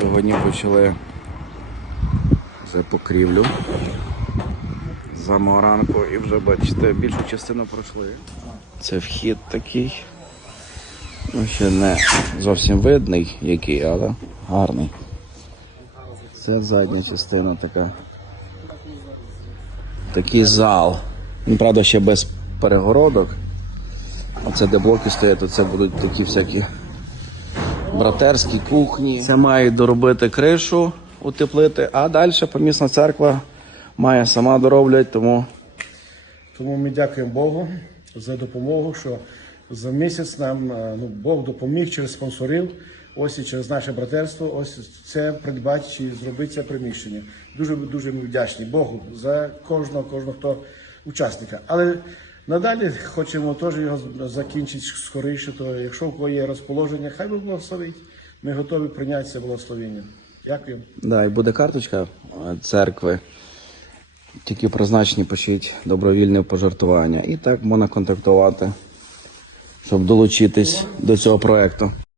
Сьогодні почали за покрівлю з самого і вже бачите, більшу частину пройшли. Це вхід такий. Ну, ще не зовсім видний який, але гарний. Це задня частина така. Такий зал. Ну, правда, ще без перегородок. Оце де блоки стоять, то це будуть такі всякі братерські кухні. Це мають доробити кришу, утеплити, а далі помісна церква має сама дороблять, тому Тому ми дякуємо Богу за допомогу, що за місяць нам е, ну, Бог допоміг через спонсорів, ось і через наше братерство, ось це придбати чи зробити це приміщення. Дуже дуже ми вдячні Богу за кожного, кожного хто учасника. Але надалі хочемо теж його закінчити скоріше. То якщо в кого є розположення, хай би благословить. Ми готові прийняти це благословення. Дякую. да, і буде карточка е, церкви. Тільки призначені пишіть добровільне пожертвування. І так можна контактувати, щоб долучитись до цього проекту.